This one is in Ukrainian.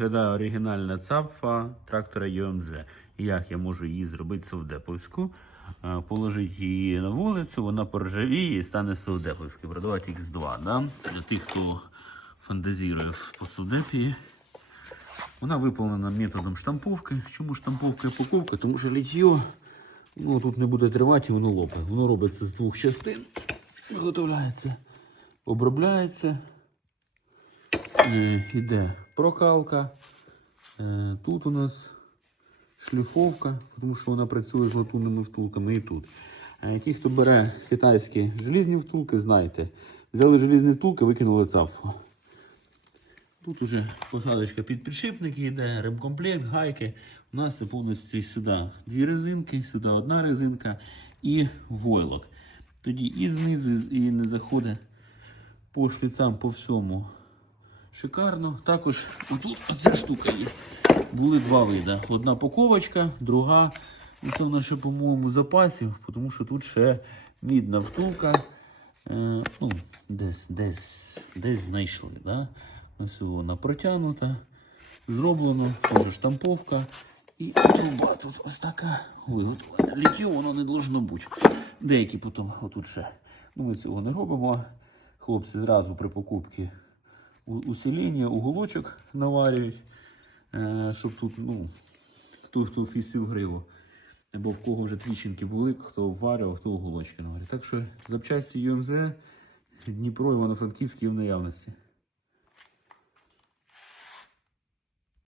Виглядає оригінальна цапфа трактора ЮМЗ. Як я можу її зробити совдеповську? Е, Положити її на вулицю, вона поржавіє і стане совдеповською. Продавати X2. Да? Для тих, хто фантазірує по совдепі. Вона виповнена методом штамповки. Чому штамповка і упаковка? Тому що літьо ну, тут не буде тривати, і воно лопає. Воно робиться з двох частин, виготовляється, обробляється. Е, Іде прокалка. Е, Тут у нас шліфовка, тому що вона працює з латунними втулками і тут. Е, Ті, хто бере китайські желізні втулки, знайте, взяли желізні втулки, викинули цапфу. Тут уже посадочка під підшипники йде, ремкомплект, гайки. У нас це повністю сюди дві резинки, сюди одна резинка і войлок. Тоді і знизу, і не заходить по шліцам по всьому. Шикарно. Також отут оця штука є. Були два види. Одна паковочка, друга. Ну, це в нас ще, по-моєму, запасів, тому що тут ще мідна втулка. Е, ну, десь, десь, десь знайшли. Да? Ось вона протягнута, зроблено, теж штамповка. І труба тут ось така виготовлена. Літьо воно не должно бути. Деякі потім отут ще. Ну, ми цього не робимо. Хлопці зразу при покупці усилення, уголочок наварюють, е, щоб тут, ну, хто хто фісив гриву. Або в кого вже тріщинки були, хто варював, хто уголочки наварював. Так що запчасті ЮМЗ, Дніпро, Івано-Франківський в наявності.